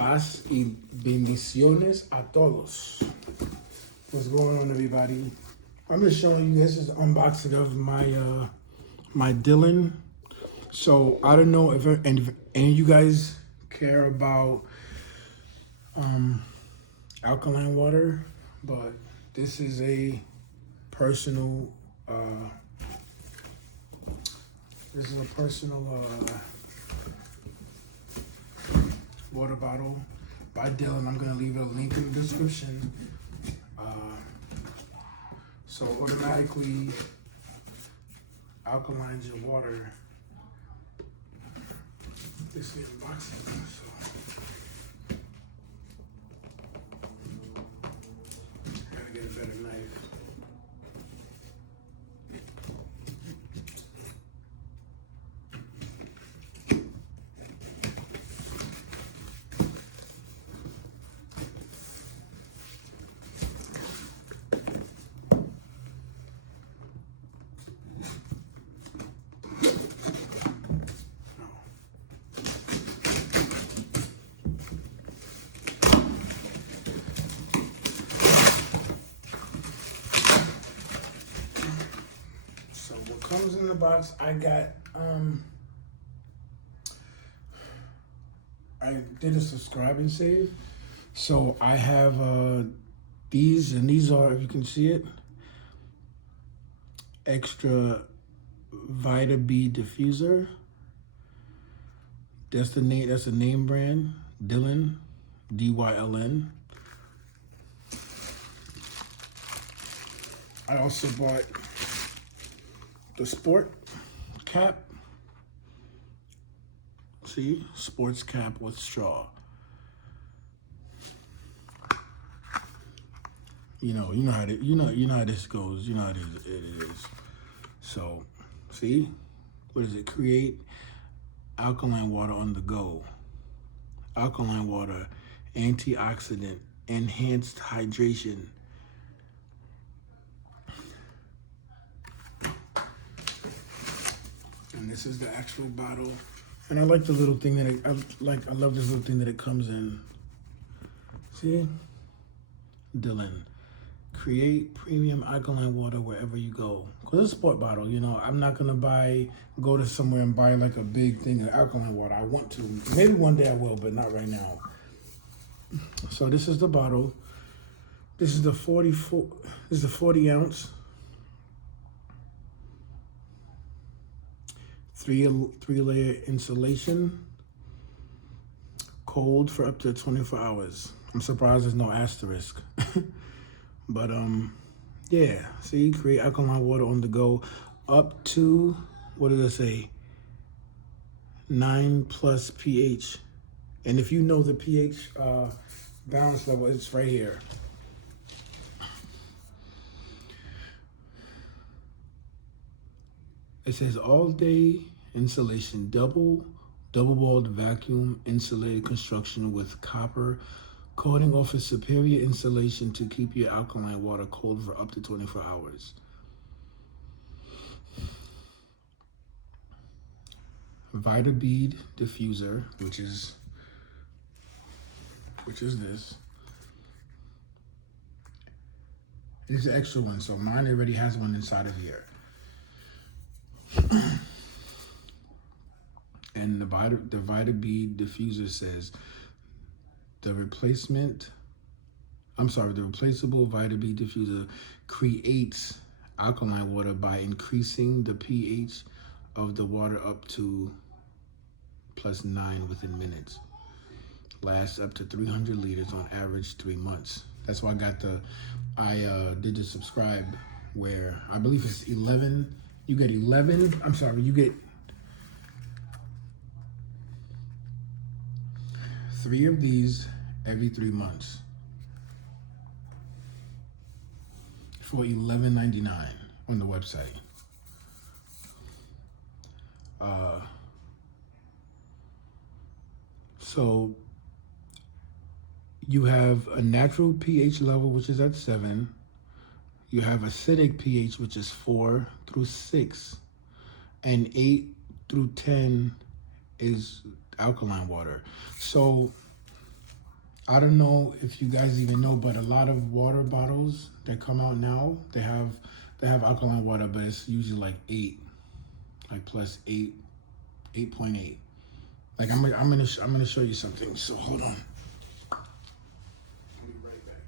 Paz y bendiciones a todos. What's going on, everybody? I'm just showing you, this is an unboxing of my DYLN. So I don't know if any of you guys care about alkaline water, but this is a personal water bottle by DYLN. I'm gonna leave a link in the description. So automatically alkalines your water. This is the unboxing. So gotta get a better knife. So what comes in the box, I got I did a subscribe and save. So I have these, and these are, if you can see it, extra Vita B diffuser. That's the name, that's the name brand, DYLN, DYLN. I also bought the sport cap. See, sports cap with straw. You know how this goes. You know how it is. So, see, what does it create? Alkaline water on the go. Alkaline water, antioxidant, enhanced hydration. And this is the actual bottle. And I like the little thing that I love this little thing that it comes in. See? DYLN. Create premium alkaline water wherever you go. Because it's a sport bottle, you know. I'm not going to go to somewhere and buy like a big thing of alkaline water. I want to. Maybe one day I will, but not right now. So this is the bottle. This is the 40 ounce. Three-layer insulation, cold for up to 24 hours. I'm surprised there's no asterisk. But yeah, see, create alkaline water on the go up to, what did it say? 9+ pH. And if you know the pH balance level, it's right here. It says all day insulation, double walled vacuum insulated construction with copper coating offers superior insulation to keep your alkaline water cold for up to 24 hours. Vita bead diffuser, which is this. It's an extra one, so mine already has one inside of here. And the Vita bead diffuser says the replaceable Vita bead diffuser creates alkaline water by increasing the pH of the water up to +9 within minutes. Lasts up to 300 liters on average 3 months. That's why I did the subscribe, where I believe it's 11. You get 11. I'm sorry, you get 3 of these every 3 months for $11.99 on the website. So you have a natural pH level, which is at 7. You have acidic pH, which is 4 through 6, and 8 through 10 is alkaline water. So I don't know if you guys even know, but a lot of water bottles that come out now, they have alkaline water, but it's usually like 8, like plus 8, 8.8. Like I'm gonna show you something. So hold on. I'll be right back.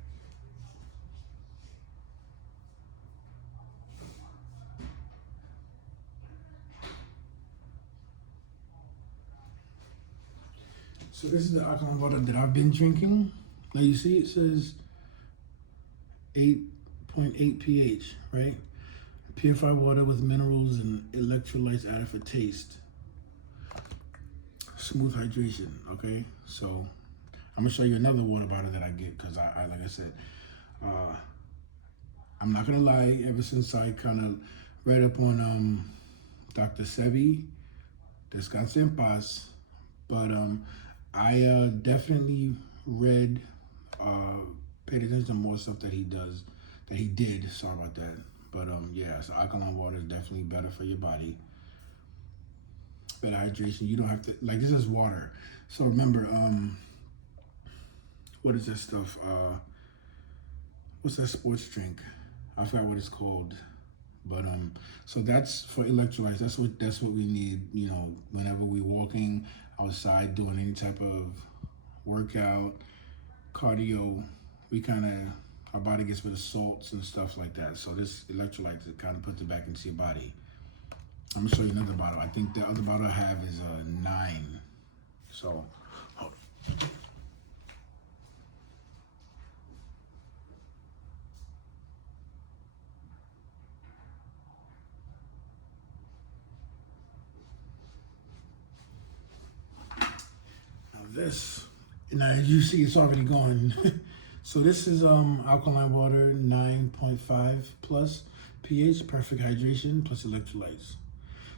So this is the alkaline water that I've been drinking. Now you see it says 8.8 pH, right? Purified water with minerals and electrolytes added for taste. Smooth hydration, okay? So I'm gonna show you another water bottle that I get because I like I said, I'm not gonna lie, ever since I kind of read up on Dr. Sebi, Descanse Paz, but I definitely read, paid attention to more stuff that he does, that he did. Sorry about that. But yeah, so alkaline water is definitely better for your body. Better hydration. You don't have to, like, this is water. So remember, what is that stuff? What's that sports drink? I forgot what it's called. But so that's for electrolytes. That's what we need, you know, whenever we're walking outside, doing any type of workout, cardio, we kind of, our body gets rid of salts and stuff like that. So this electrolyte to kind of put it back into your body. I'm gonna show you another bottle. I think the other bottle I have is 9. So, hold on. Now this, now as you see, it's already going. So this is alkaline water, 9.5 plus pH, perfect hydration plus electrolytes.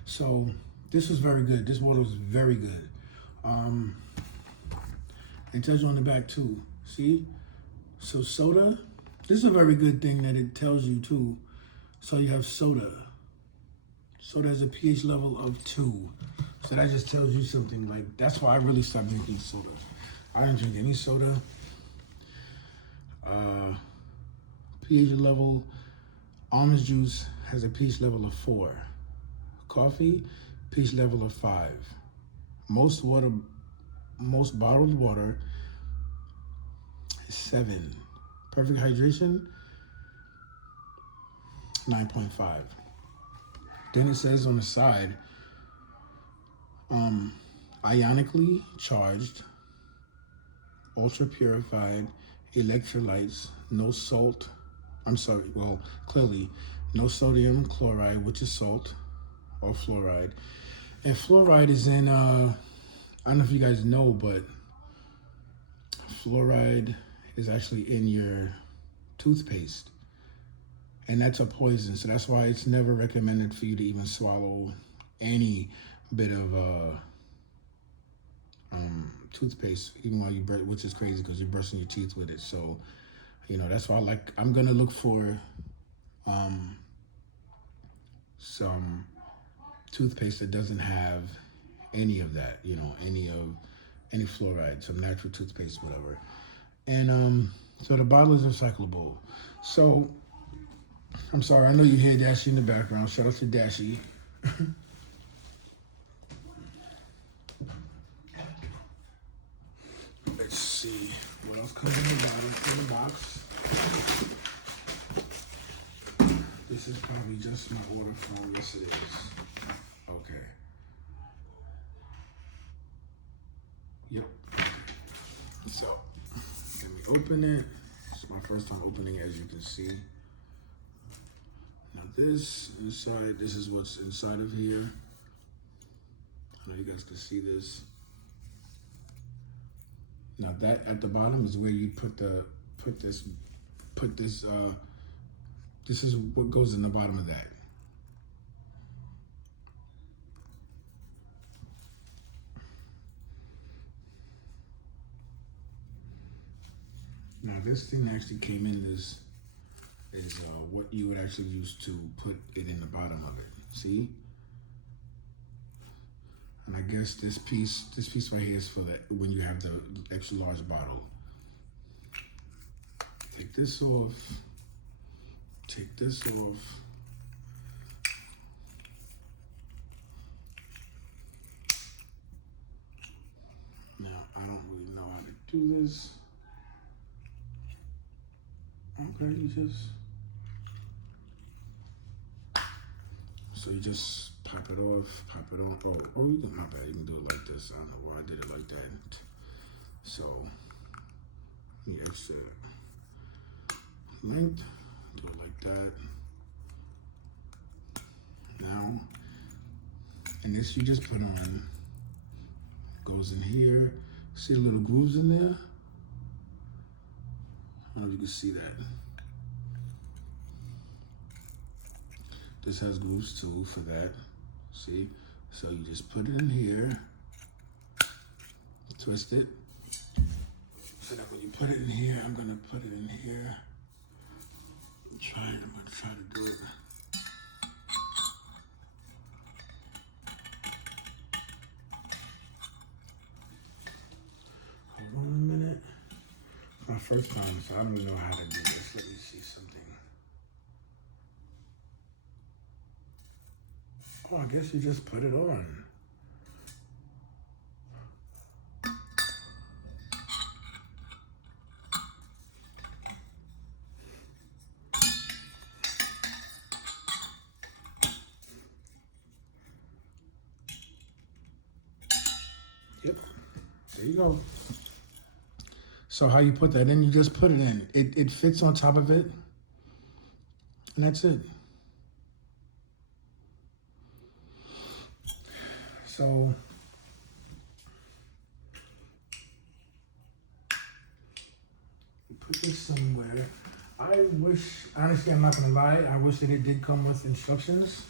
So this is very good. This water is very good. It tells you on the back too. See? So soda, this is a very good thing that it tells you too. So you have soda. Soda has a pH level of 2. So that just tells you something. Like, that's why I really stopped drinking soda. I don't drink any soda. pH level, orange juice has a pH level of 4. Coffee, pH level of 5. Most bottled water is 7. Perfect hydration, 9.5. Then it says on the side, ionically charged, ultra purified, electrolytes, no salt. Clearly, no sodium chloride, which is salt, or fluoride. And fluoride is in, I don't know if you guys know, but fluoride is actually in your toothpaste. And that's a poison. So that's why it's never recommended for you to even swallow any bit of toothpaste, even while you brush, which is crazy because you're brushing your teeth with it. So, you know, that's why I'm going to look for some toothpaste that doesn't have any of that, you know, any fluoride, some natural toothpaste, whatever. And so the bottle is recyclable. So I'm sorry, I know you hear Dashy in the background. Shout out to Dashy. Let's see what else comes in the box. This is probably just my order form. Yes, it is. Okay. Yep. So, let me open it. It's my first time opening it, as you can see. Now this inside, this is what's inside of here. I know you guys can see this. Now that at the bottom is where you put this. This is what goes in the bottom of that. Now this thing actually came in is what you would actually use to put it in the bottom of it. See? And I guess this piece right here is for when you have the extra large bottle. Take this off. Take this off. Now, I don't really know how to do this. Okay, so you just pop it off, pop it on. Oh, you can, my bad, you can do it like this. I don't know why I did it like that. So, you extra length, do it like that. Now, and this you just put on, goes in here. See the little grooves in there? I don't know if you can see that. This has grooves too for that. See? So you just put it in here, twist it. So that when you put it in here, I'm gonna put it in here. I'm gonna try to do it. Hold on a minute. It's my first time, so I don't really know how to do this. Let me see something. Oh, I guess you just put it on. Yep, there you go. So how you put that in, you just put it in. It fits on top of it, and that's it. So put this somewhere. I wish, honestly, I'm not gonna lie, I wish that it did come with instructions.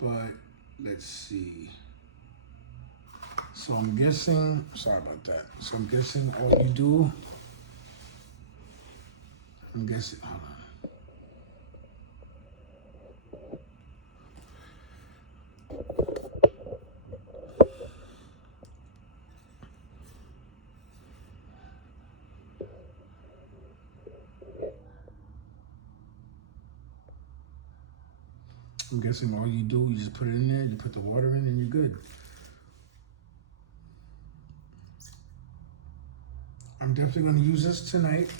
But let's see. So I'm guessing, sorry about that. So I'm guessing all you do, hold on. I'm guessing all you do, you just put it in there, you put the water in, and you're good. I'm definitely going to use this tonight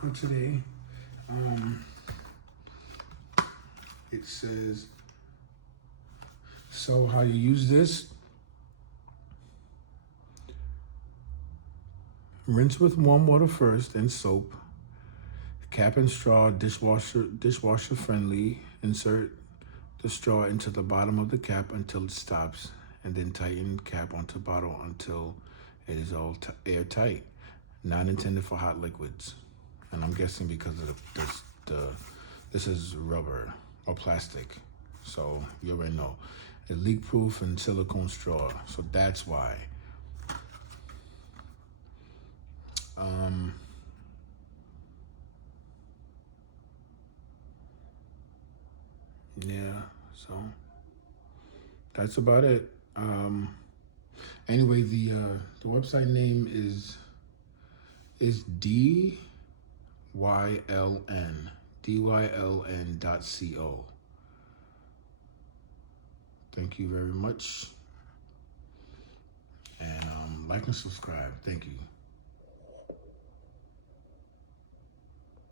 or today. It says, so how you use this, rinse with warm water first, then soap. Cap and straw, dishwasher friendly. Insert the straw into the bottom of the cap until it stops, and then tighten cap onto bottle until it is all airtight. Not intended for hot liquids. And I'm guessing because of this is rubber or plastic, so you already know. It's leak proof and silicone straw, so that's why. Yeah, so that's about it. Anyway, the website name is DYLN, DYLN.co. Thank you very much, and like and subscribe. Thank you.